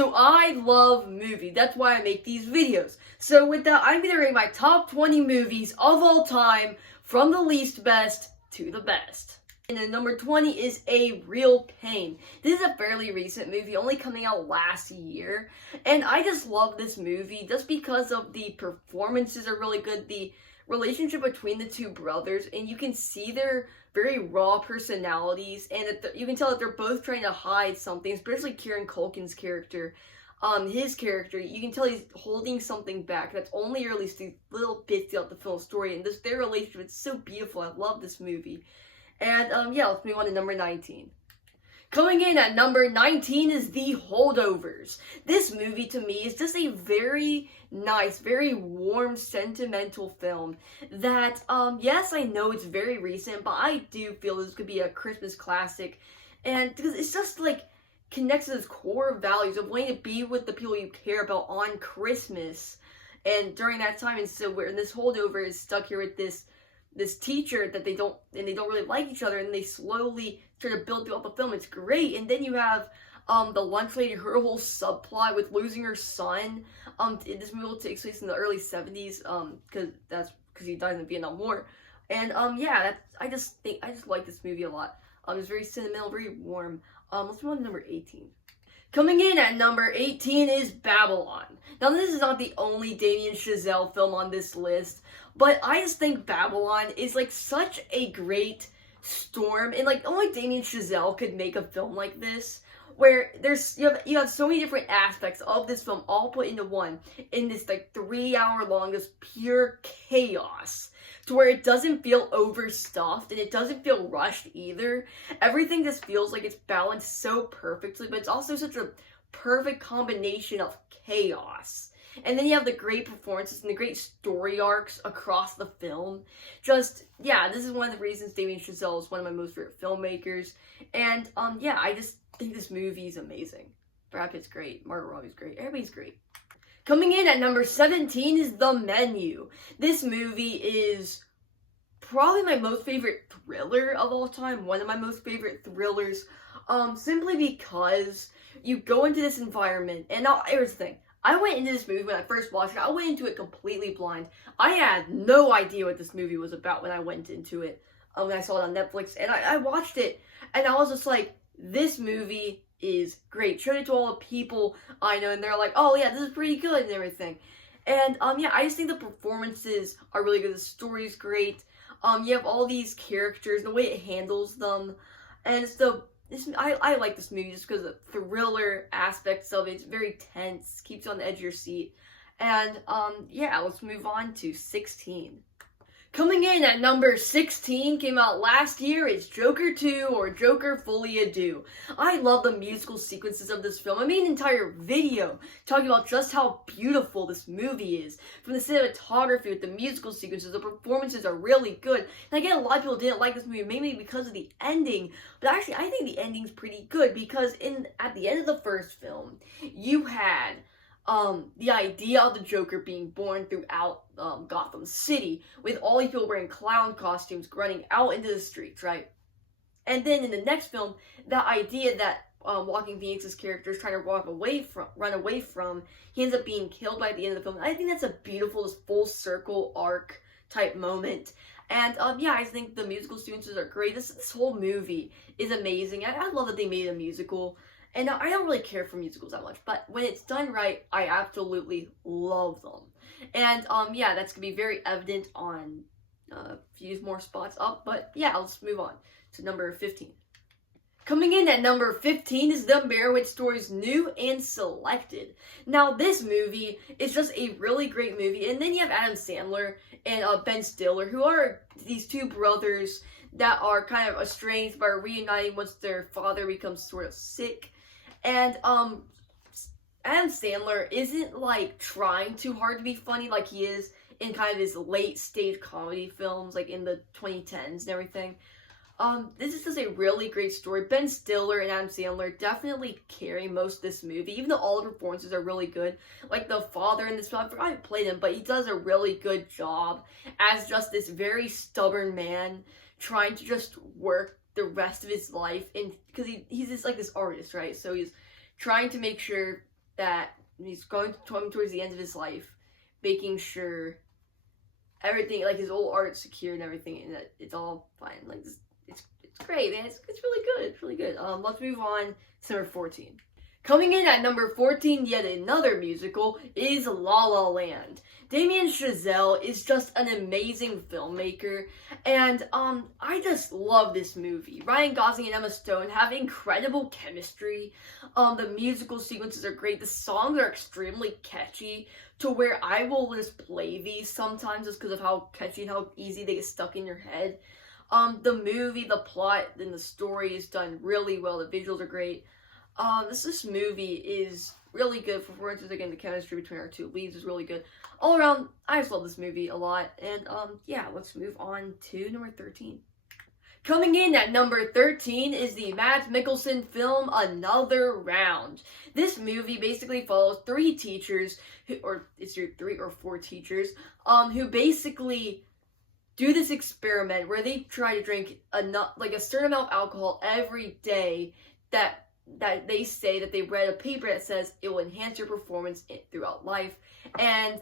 So I love movies. That's why I make these videos. So with that, I'm going to rate my top 20 movies of all time from the least best to the best. And then number 20 is A Real Pain. This is a fairly recent movie, only coming out last year. And I just love this movie just because of the performances are really good, the relationship between the two brothers, and you can see their very raw personalities, and you can tell that they're both trying to hide something, especially Kieran Culkin's character. His character, you can tell he's holding something back that's only released these little bits throughout the film story, and their relationship, it's so beautiful. I love this movie. And yeah, let's move on to number 19. Coming in at number 19 is The Holdovers. This movie, to me, is just a very nice, very warm, sentimental film that, yes, I know it's very recent, but I do feel this could be a Christmas classic, and because it's just, like, connects to those core values of wanting to be with the people you care about on Christmas, and during that time, and so where this holdover is stuck here with this teacher that they don't really like each other, and they slowly try to build throughout the film. It's great. And then you have the lunch lady, her whole subplot with losing her son. This movie takes place in the early 70s, because he died in the Vietnam War. And yeah, I just like this movie a lot. It's very sentimental, very warm. Let's move on to number 18. Coming in at number 18 is Babylon. Now, this is not the only Damien Chazelle film on this list, but I just think Babylon is, like, such a great storm, and, like, only Damien Chazelle could make a film like this, where you have so many different aspects of this film all put into one, in this, like, 3-hour long, just pure chaos, to where it doesn't feel overstuffed, and it doesn't feel rushed either. Everything just feels like it's balanced so perfectly, but it's also such a perfect combination of chaos. And then you have the great performances and the great story arcs across the film. Just, yeah, this is one of the reasons Damien Chazelle is one of my most favorite filmmakers. And, yeah, I just think this movie is amazing. Brad Pitt's great. Margot Robbie's great. Everybody's great. Coming in at number 17 is The Menu. This movie is probably my most favorite thriller of all time. One of my most favorite thrillers. Simply because you go into this environment, and here's the thing. I went into this movie when I first watched it. I went into it completely blind. I had no idea what this movie was about when I went into it. When I saw it on Netflix, and I watched it, and I was just like, this movie is great. Showed it to all the people I know, and they're like, oh yeah, this is pretty good and everything. And yeah, I just think the performances are really good. The story's great. You have all these characters, the way it handles them, and I like this movie just because of the thriller aspects of it. It's very tense, keeps you on the edge of your seat. And yeah, let's move on to 16. Coming in at number 16, came out last year, is Joker 2 or Joker Folie à Deux. I love the musical sequences of this film. I made an entire video talking about just how beautiful this movie is. From the cinematography with the musical sequences, the performances are really good. And again, a lot of people didn't like this movie, mainly because of the ending. But actually, I think the ending's pretty good because at the end of the first film, you had the idea of the Joker being born throughout Gotham City, with all these people wearing clown costumes running out into the streets, right? And then in the next film, the idea that Joaquin Phoenix's character is trying to run away from, he ends up being killed by the end of the film. I think that's a beautiful, just full circle arc type moment. And yeah, I think the musical sequences are great. This whole movie is amazing. I love that they made a musical. And I don't really care for musicals that much, but when it's done right, I absolutely love them. And yeah, that's gonna be very evident on a few more spots up. But yeah, let's move on to number 15. Coming in at number 15 is The Meyerowitz Stories New and Selected. Now, this movie is just a really great movie. And then you have Adam Sandler and Ben Stiller, who are these two brothers that are kind of estranged but are reuniting once their father becomes sort of sick. And Adam Sandler isn't, like, trying too hard to be funny like he is in kind of his late stage comedy films, like in the 2010s and everything. This is just a really great story. Ben Stiller and Adam Sandler definitely carry most of this movie, even though all the performances are really good. Like the father in this film, I forgot who played him, but he does a really good job as just this very stubborn man trying to just work the rest of his life, and because he's just like this artist, right? So he's trying to make sure that he's going towards the end of his life, making sure everything, like his old art's secure and everything, and that it's all fine. Like it's great, man. It's really good. It's really good. Let's move on to number 14. Coming in at number 14, yet another musical, is La La Land. Damien Chazelle is just an amazing filmmaker, and I just love this movie. Ryan Gosling and Emma Stone have incredible chemistry. The musical sequences are great. The songs are extremely catchy, to where I will just play these sometimes just because of how catchy and how easy they get stuck in your head. The movie, the plot, and the story is done really well. The visuals are great. This movie is really good. Performances, again, the chemistry between our two leads is really good. All around, I just love this movie a lot. And, yeah, let's move on to number 13. Coming in at number 13 is the Mads Mikkelsen film, Another Round. This movie basically follows three teachers, or it's your 3 or 4 teachers, who basically do this experiment where they try to drink a certain amount of alcohol every day that they say that they read a paper that says it will enhance your performance throughout life. And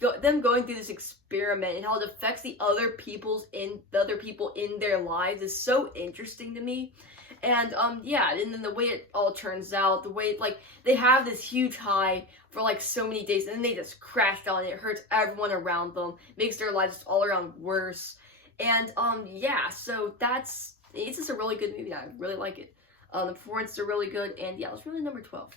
them going through this experiment and how it affects the other people in their lives is so interesting to me. And yeah, and then the way it all turns out, the way they have this huge high for so many days, and then they just crash down and it hurts everyone around them, makes their lives just all around worse. And yeah, so it's just a really good movie. I really like it. The performances are really good, and yeah, let's move to number 12.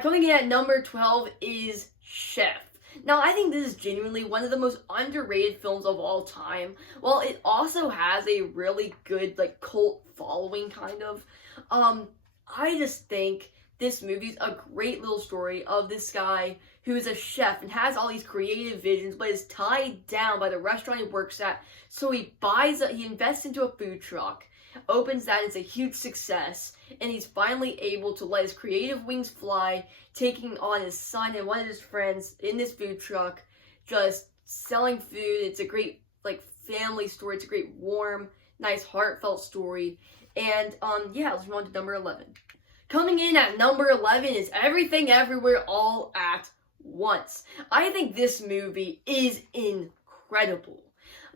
Coming in at number 12 is Chef. Now, I think this is genuinely one of the most underrated films of all time. Well, it also has a really good, cult following, kind of. I just think this movie's a great little story of this guy who is a chef and has all these creative visions, but is tied down by the restaurant he works at. So he invests into a food truck, opens that, it's a huge success, and he's finally able to let his creative wings fly, taking on his son and one of his friends in this food truck, just selling food. It's a great family story. It's a great warm, nice, heartfelt story. And yeah, let's move on to number 11. Coming in at number 11 is Everything Everywhere All at Once. I think this movie is incredible.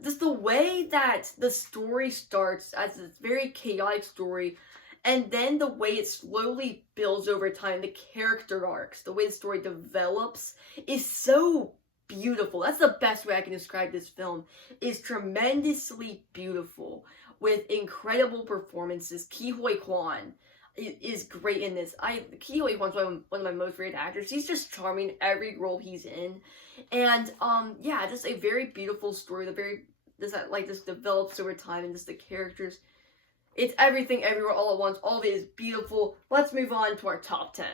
Just the way that the story starts as this very chaotic story, and then the way it slowly builds over time, the character arcs, the way the story develops is so beautiful. That's the best way I can describe this film. It's tremendously beautiful with incredible performances. Ke Huy Quan is great in this. Ke Huy Quan's one of my most favorite actors. He's just charming in every role he's in. And yeah, just a very beautiful story. This develops over time, and just the characters. It's Everything Everywhere All at Once. All of it is beautiful. Let's move on to our top 10.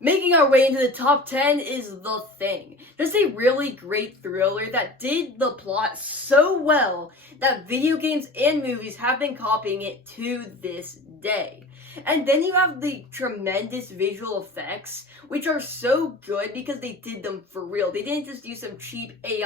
Making our way into the top 10 is The Thing. Just a really great thriller that did the plot so well that video games and movies have been copying it to this day. And then you have the tremendous visual effects, which are so good because they did them for real. They didn't just use some cheap cheap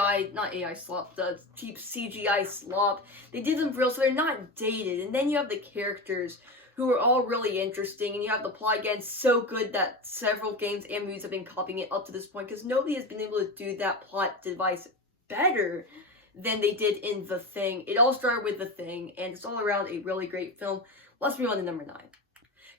CGI slop. They did them for real, so they're not dated. And then you have the characters who are all really interesting, and you have the plot again so good that several games and movies have been copying it up to this point, because nobody has been able to do that plot device better than they did in The Thing. It all started with The Thing, and it's all around a really great film. Let's move on to number 9.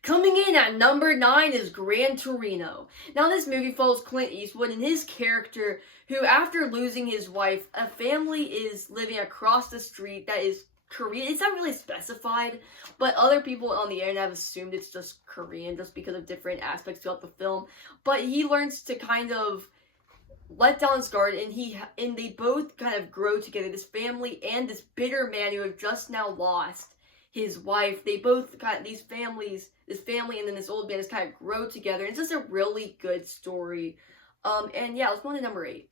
Coming in at number 9 is Gran Torino. Now, this movie follows Clint Eastwood and his character, who, after losing his wife, a family is living across the street that is Korean. It's not really specified, but other people on the internet have assumed it's just Korean just because of different aspects throughout the film. But he learns to kind of let down his guard, and they both kind of grow together. This family and this bitter man who have just now lost his wife. They both got this family and then this old man just kind of grow together. It's just a really good story. And yeah, let's go on to number 8.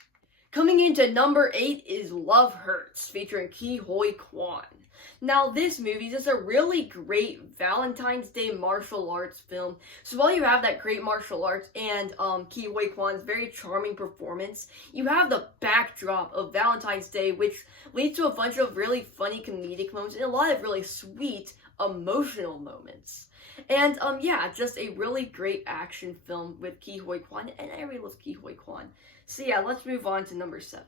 Coming into number 8 is Love Hurts, featuring Ke Huy Quan. Now, this movie is just a really great Valentine's Day martial arts film. So while you have that great martial arts and Ke Huy Quan's very charming performance, you have the backdrop of Valentine's Day, which leads to a bunch of really funny comedic moments and a lot of really sweet, emotional moments. And yeah, just a really great action film with Ke Huy Quan, and everybody loves Ke Huy Quan. So yeah, let's move on to number 7.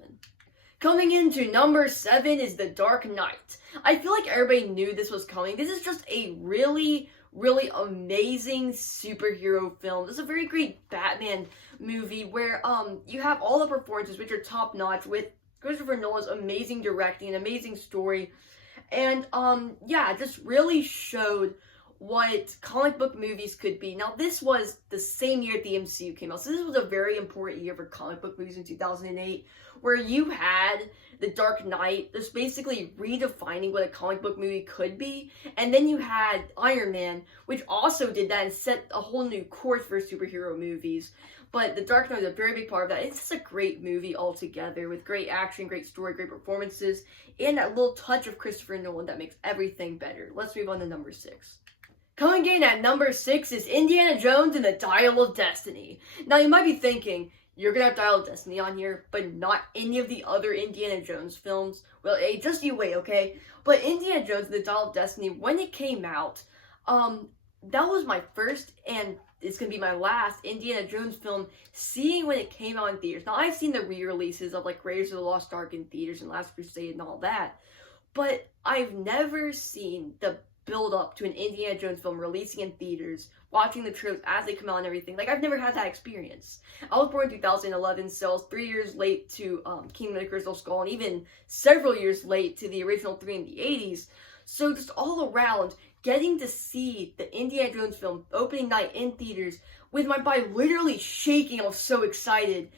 Coming into number 7 is The Dark Knight. I feel like everybody knew this was coming. This is just a really amazing superhero film. This is a very great Batman movie where you have all the performances which are top notch with Christopher Nolan's amazing directing and amazing story. And yeah, it just really showed what comic book movies could be. Now, this was the same year the MCU came out, so this was a very important year for comic book movies in 2008, where you had The Dark Knight, just basically redefining what a comic book movie could be, and then you had Iron Man, which also did that and set a whole new course for superhero movies. But The Dark Knight is a very big part of that. It's just a great movie altogether, with great action, great story, great performances, and that little touch of Christopher Nolan that makes everything better. Let's move on to number 6. Coming in at number 6 is Indiana Jones and the Dial of Destiny. Now, you might be thinking, you're gonna have Dial of Destiny on here, but not any of the other Indiana Jones films. Well, hey, just you wait, okay? But Indiana Jones and the Dial of Destiny, when it came out, that was my first, and it's gonna be my last Indiana Jones film seeing when it came out in theaters. Now, I've seen the re-releases of, like, Raiders of the Lost Ark in theaters and Last Crusade and all that, but I've never seen the build up to an Indiana Jones film releasing in theaters, watching the trailers as they come out and everything. Like, I've never had that experience. I was born in 2011, so I was 3 years late to Kingdom of the Crystal Skull, and even several years late to the original 3 in the 80s. So just all around, getting to see the Indiana Jones film opening night in theaters with my body literally shaking, I was so excited.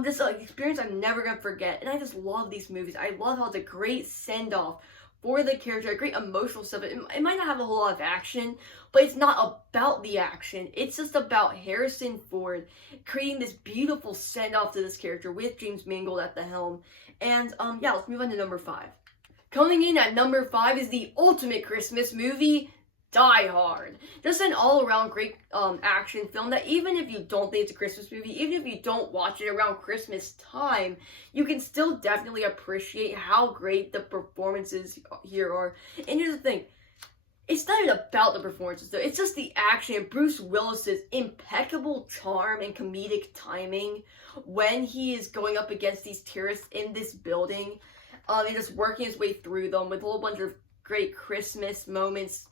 This experience I'm never gonna forget, and I just love these movies. I love how it's a great send-off for the character, a great emotional stuff. It might not have a whole lot of action, but it's not about the action. It's just about Harrison Ford creating this beautiful send-off to this character with James Mangold at the helm. And yeah, let's move on to number 5. Coming in at number 5 is the ultimate Christmas movie, Die Hard. Just an all-around great action film that even if you don't think it's a Christmas movie, even if you don't watch it around Christmas time, you can still definitely appreciate how great the performances here are. And here's the thing, it's not even about the performances though, it's just the action and Bruce Willis's impeccable charm and comedic timing when he is going up against these terrorists in this building, and just working his way through them with a whole bunch of great Christmas moments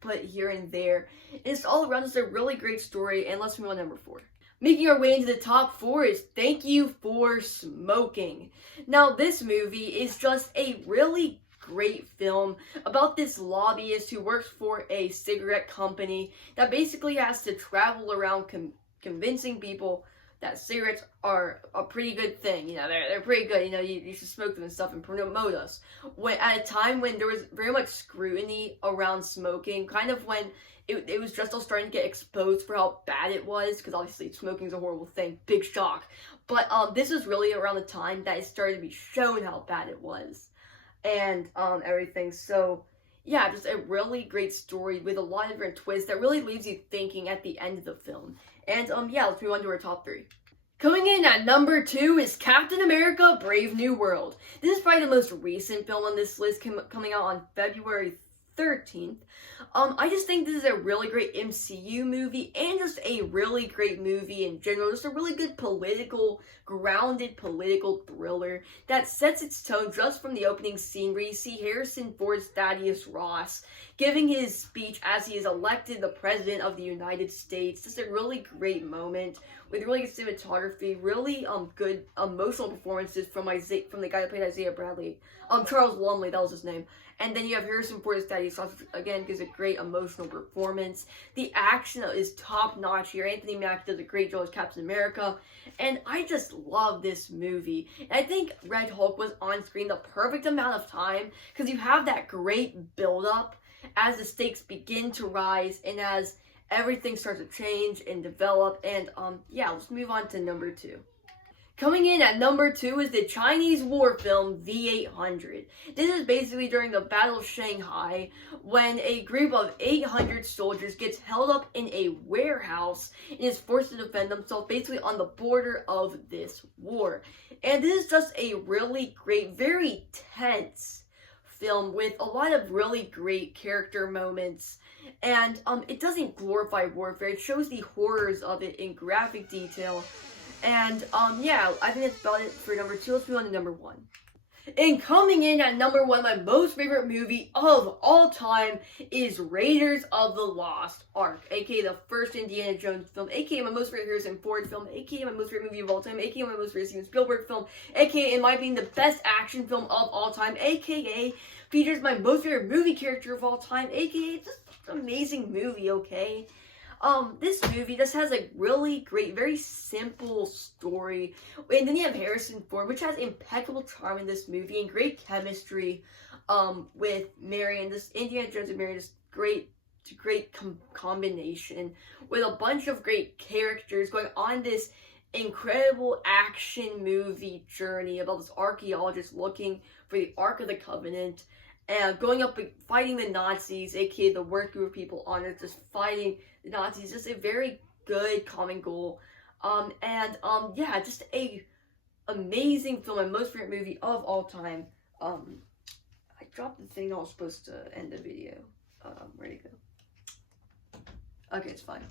put here and there. It's all around just a really great story, and let's move on to number 4. Making our way into the top 4 is Thank You for Smoking. Now, this movie is just a really great film about this lobbyist who works for a cigarette company that basically has to travel around convincing people that cigarettes are a pretty good thing. You know, they're pretty good. You know, you should smoke them and stuff and promote us. When at a time when there was very much scrutiny around smoking, kind of when it was just all starting to get exposed for how bad it was, because obviously smoking is a horrible thing, big shock. But this was really around the time that it started to be shown how bad it was, and everything. So yeah, just a really great story with a lot of different twists that really leaves you thinking at the end of the film. And yeah, let's move on to our top 3. Coming in at number 2 is Captain America: Brave New World. This is probably the most recent film on this list, coming out on February 13th. I just think this is a really great MCU movie and just a really great movie in general. Just a really good grounded political thriller that sets its tone just from the opening scene where you see Harrison Ford's Thaddeus Ross giving his speech as he is elected the President of the United States. Just a really great moment with really good cinematography, really good emotional performances from the guy that played Isaiah Bradley. Charles Lumley, that was his name. And then you have Harrison Ford as Thaddeus Ross, which again gives a great emotional performance. The action is top notch here. Anthony Mackie does a great job as Captain America, and I just love this movie. And I think Red Hulk was on screen the perfect amount of time because you have that great build up as the stakes begin to rise and as everything starts to change and develop. And yeah, let's move on to number 2. Coming in at number 2 is the Chinese war film V-800. This is basically during the Battle of Shanghai when a group of 800 soldiers gets held up in a warehouse and is forced to defend themselves basically on the border of this war. And this is just a really great, very tense film with a lot of really great character moments. And it doesn't glorify warfare. It shows the horrors of it in graphic detail. And yeah, I think that's about it for number 2. Let's move on to number 1. And coming in at number 1, my most favorite movie of all time is Raiders of the Lost Ark, aka the first Indiana Jones film, aka my most favorite Harrison Ford film, aka my most favorite movie of all time, aka my most favorite Steven Spielberg film, aka in my opinion the best action film of all time, aka features my most favorite movie character of all time, aka just an amazing movie, okay? This movie just has a really great, very simple story. And then you have Harrison Ford, which has impeccable charm in this movie and great chemistry, with Marion. This Indiana Jones and Marion is great combination with a bunch of great characters going on this incredible action movie journey about this archaeologist looking for the Ark of the Covenant and going up and fighting the Nazis, aka the worst group of people on Earth, just fighting the Nazis. Just a very good common goal. Yeah, just a amazing film, my most favorite movie of all time. I dropped the thing I was supposed to end the video. Where'd it go? Okay, it's fine.